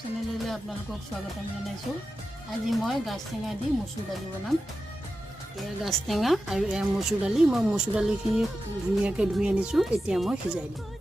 চেনেললৈ আপোনালোকক স্বাগতম জনাইছোঁ। আজি মই গাজ টেঙা দি মচুৰ দালি বনাম। এয়া গাজ টেঙা আৰু এয়া মচুৰ দালি। মই মচুৰ দালিখিনি ধুনীয়াকৈ ধুই আনিছোঁ। এতিয়া মই সিজাই দিম।